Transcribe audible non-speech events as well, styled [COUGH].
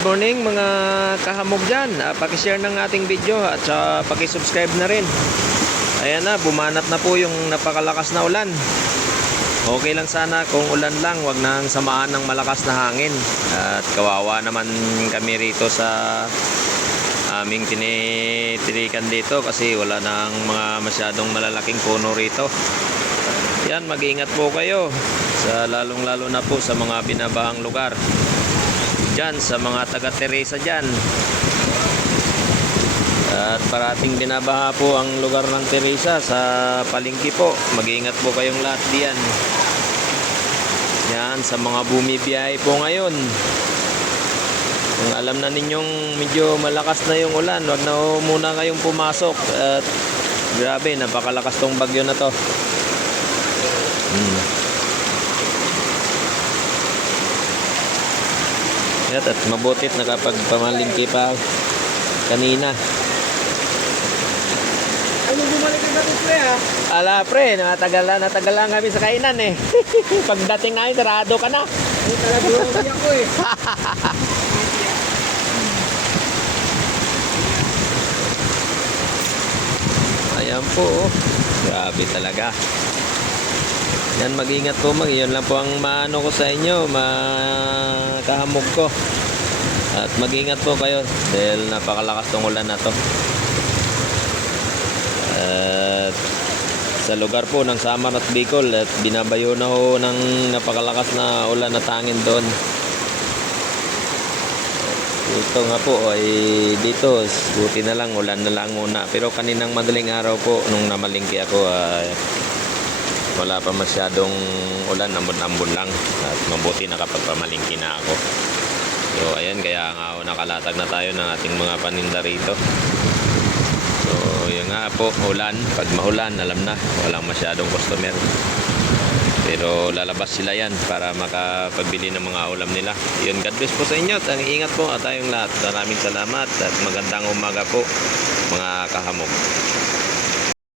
morning mga kahamog dyan. Uh, pakishare ng ating video at uh, pakisubscribe na rin. Ayan na, bumanat na po yung napakalakas na ulan. Okay lang sana kung ulan lang, wag nang samaan ng malakas na hangin. At kawawa naman kami rito sa aming tinitirikan dito kasi wala nang mga masyadong malalaking puno rito. Yan, mag-ingat po kayo sa lalong lalo na po sa mga binabahang lugar dyan sa mga taga Teresa dyan. At parating binabaha po ang lugar ng Teresa sa palingki po. Mag-iingat po kayong lahat diyan. Yan sa mga bumibiyahe po ngayon. Kung alam na ninyong medyo malakas na yung ulan wag na muna kayong pumasok. At grabe napakalakas tong bagyo na to. Hmm. Yan, at mabutit nakapagpamalingki pa kanina. Ano bumalik na dito pre ha? Ala pre, natagal na, natagal lang kami sa kainan eh. [LAUGHS] Pagdating namin, sarado ka na. Ay talaga [LAUGHS] yung ako eh. Ayan po, oh. grabe talaga. Yan, mag-ingat po mag. Yun lang po ang maano ko sa inyo, makahamog ko. At mag-ingat po kayo dahil napakalakas tong ulan na to. At sa lugar po ng Samar at Bicol at binabayo na ho ng napakalakas na ulan at hangin doon. Ito nga po ay dito, buti na lang, ulan na lang muna. Pero kaninang madaling araw po, nung namalingki ako, ay wala pa masyadong ulan, ambon-ambon lang. At mabuti nakapagpamalingki na ako. So ayan, kaya nga ako nakalatag na tayo ng ating mga paninda rito. So yun nga po, ulan. Pag mahulan, alam na, walang masyadong customer. Pero lalabas sila yan para makapagbili ng mga ulam nila. Yun, God bless po sa inyo. At ingat po at tayong lahat. Maraming salamat at magandang umaga po mga kahamog.